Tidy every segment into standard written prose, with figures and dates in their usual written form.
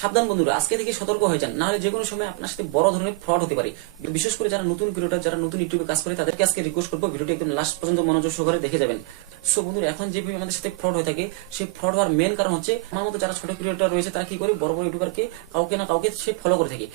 সাবধান বন্ধুরা, আজকে থেকে সতর্ক হয়ে যান, নাহলে যে কোনো সময় আপনার সাথে বড় ধরনের ফ্রড হতে পারে। বিশেষ করে যারা নতুন ক্রিয়েটর, যারা নতুন ইউটিউবে কাজ করে, তাদেরকে আজকে রিকোয়েস্ট করবো ভিডিওটি একদম লাস্ট পর্যন্ত মনোযোগ সহকারে দেখে যাবেন। সো বন্ধুরা, এখন যেভাবে আমাদের সাথে ফ্রড হয়ে থাকে, সেই ফ্রড হওয়ার মেন কারণ হচ্ছে আমার মতো যারা ছোট ক্রিয়েটর রয়েছে, তারা কি করে বড় বড় ইউটিউবারকে কাউকে না কাউকে সে ফলো করে থাকে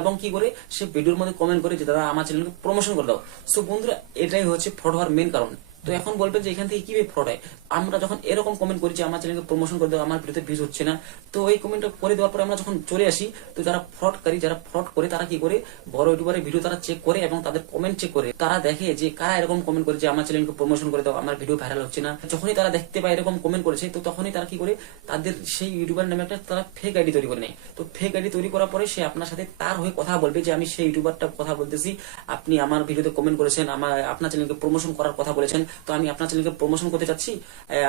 এবং কি করে সে ভিডিওর মধ্যে কমেন্ট করে যে দাদা আমার চ্যানেলকে প্রমোশন করে দাও। সো বন্ধুরা, এটাই হচ্ছে ফ্রড হওয়ার মেন কারণ। তো এখন বলবেন যে এখান থেকে কিভাবে ফ্রড হয়। আমরা যখন এরকম কমেন্ট করি যে আমার চ্যানেলকে প্রমোশন করে দেওয়া, আমার ভিডিওতে ভিউজ হচ্ছে না, তো এই কমেন্টটা করে দেওয়ার পরে আমরা যখন চলে আসি, তো যারা ফ্রডকারী, যারা ফ্রড করে, তারা কি করে বড় ইউটিউবারের ভিডিও তারা চেক করে এবং তাদের কমেন্ট চেক করে তারা দেখে যে কারা এরকম কমেন্ট করে যে আমার চ্যানেলকে প্রমোশন করে দাও, আমার ভিডিও ভাইরাল হচ্ছে না। যখনই তারা দেখতে পায় এরকম কমেন্ট করেছে, তো তখনই তারা কি করে তাদের সেই ইউটিউবার নামে একটা তারা ফেক আইডি তৈরি করে নেয়। তো ফেক আইডি তৈরি করার পরে সে আপনার সাথে তার হয়ে কথা বলবে যে আমি সেই ইউটিউবারটা কথা বলতেছি, আপনি আমার ভিডিওতে কমেন্ট করেছেন, আপনার চ্যানেলকে প্রমোশন করার কথা বলেছেন, তো আমি আপনার চ্যানেলকে প্রমোশন করতে চাচ্ছি,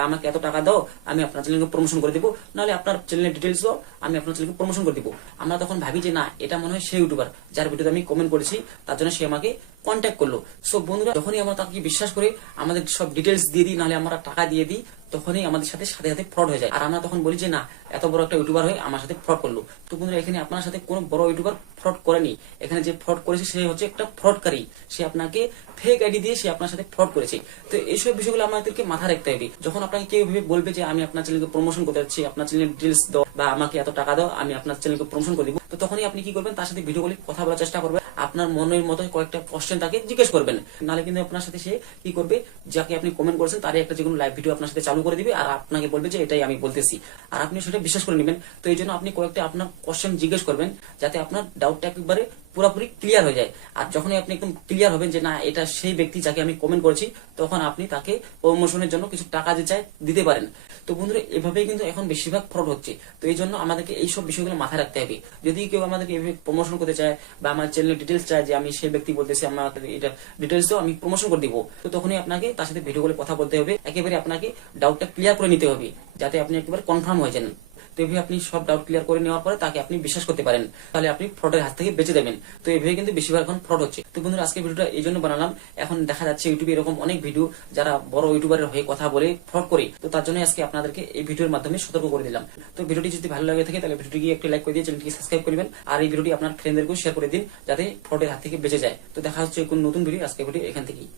আমাকে এত টাকা দাও, আমি আপনার চ্যানেলকে প্রমোশন করে দিব, নাহলে আপনার চ্যানেলের ডিটেলস দাও, আমি আপনার চ্যানেলকে প্রমোশন করে দিব। আমরা তখন ভাবি যে না, এটা মনে হয় সেই ইউটিউবার যার ভিডিওতে আমি কমেন্ট করেছি, তার জন্য সে আমাকে কন্ট্যাক্ট করলো। সো বন্ধুরা, যখনই আমরা তাকে বিশ্বাস করে আমাদের সব ডিটেলস দিয়ে দিই, নাহলে আমরা টাকা দিয়ে দিই, তখনই আমাদের সাথে সাথে সাথে ফ্রড হয়ে যায়। আর আমরা তখন বলি যে না, এত বড় একটা ইউটিউবার হয়ে আমার সাথে ফ্রড করলো। তো বন্ধুরা, এখানে আপনার সাথে কোনো বড় ইউটিউবার ফ্রড করেনি। এখানে যে ফ্রড করেছে সে হচ্ছে একটা ফ্রডকারী। সে আপনাকে ফেক আইডি দিয়ে সে আপনার সাথে ফ্রড করেছে। তো এইসব বিষয়গুলো আমাদেরকে মাথায় রাখতে হবে। যখন আপনাকে কেউ ভেবে বলবে যে আমি আপনার চ্যানেলকে প্রমোশন করতে যাচ্ছি, আপনার চ্যানেলের ডিটেলস দাও বা আমাকে এত টাকা দাও, আমি আপনার চ্যানেলকে প্রমোশন করে দিব, তো তখনই আপনি কি করবেন, তার সাথে ভিডিও কলে কথা বলার চেষ্টা করবেন। আপনার মনের মতো কয়েকটা কোশ্চেন তাকে জিজ্ঞেস করবেন, নাহলে কিন্তু আপনার সাথে সে কি করবে, যাকে আপনি কমেন্ট করেছেন তারই একটা যে কোনো লাইভ ভিডিও আপনার সাথে চালু করে দিবে, আর আপনাকে বলবে যে এটাই আমি বলতেছি, আর আপনি সেটা বিশ্বাস করে নেবেন। তো এই জন্য আপনি কয়েকটা আপনার কোশ্চেন জিজ্ঞেস করবেন, যাতে আপনার ডাউটটা একেবারে পুরোপুরি ক্লিয়ার হয়ে যায়। আর যখনই আপনি একদম ক্লিয়ার হবেন যে না, এটা সেই ব্যক্তি যাকে আমি কমেন্ট করেছি, তখন আপনি তাকে প্রমোশনের জন্য কিছু টাকা যে চায় দিতে পারেন। তো বন্ধুরা, এভাবেই কিন্তু এখন বেশিরভাগ ফ্রড হচ্ছে। তো এই জন্য আমাদেরকে এইসব বিষয়গুলো মাথায় রাখতে হবে। যদি কেউ আমাদেরকে এভাবে প্রমোশন করতে চায় বা আমার চ্যানেলের ডিটেলস চায় যে আমি সেই ব্যক্তি বলতেছি, আমার এটা ডিটেলস দাও, আমি প্রমোশন করে দিব, তো তখনই আপনাকে তার সাথে ভিডিও কলে কথা বলতে হবে। একেবারে আপনাকে ডাউটটা ক্লিয়ার করে নিতে হবে, যাতে আপনি একেবারে কনফার্ম হয়ে যান। তো এভাবে আপনি সব ডাউট ক্লিয়ার করে নেওয়ার পরে তাকে আপনি বিশ্বাস করতে পারেন, তাহলে আপনি ফ্রডের হাত থেকে বেঁচে যাবেন। তো এইভাবে কিন্তু বেশিরভাগ এখন ফ্রড হচ্ছে। তো বন্ধুরা, আজকে ভিডিওটা এই জন্য বানালাম। এখন দেখা যাচ্ছে ইউটিউবে এরকম অনেক ভিডিও যারা বড় ইউটিউবারের হয়ে কথা বলে ফ্রড করে, তো তার জন্য আজকে আপনাদেরকে এই ভিডিওর মাধ্যমে সতর্ক করে দিলাম। তো ভিডিওটি যদি ভালো লাগে থাকে, তাহলে ভিডিওটি একটু লাইক করে দিয়ে চ্যানেলটিকে সাবস্ক্রাইব করবেন, আর এই ভিডিওটি আপনার ফ্রেন্ডদেরকেও শেয়ার করে দিন, যাতে ফ্রডের হাত থেকে বেঁচে যায়। তো দেখা হচ্ছে কোন নতুন ভিডিও, আজকে ভিডিও এখান থেকেই।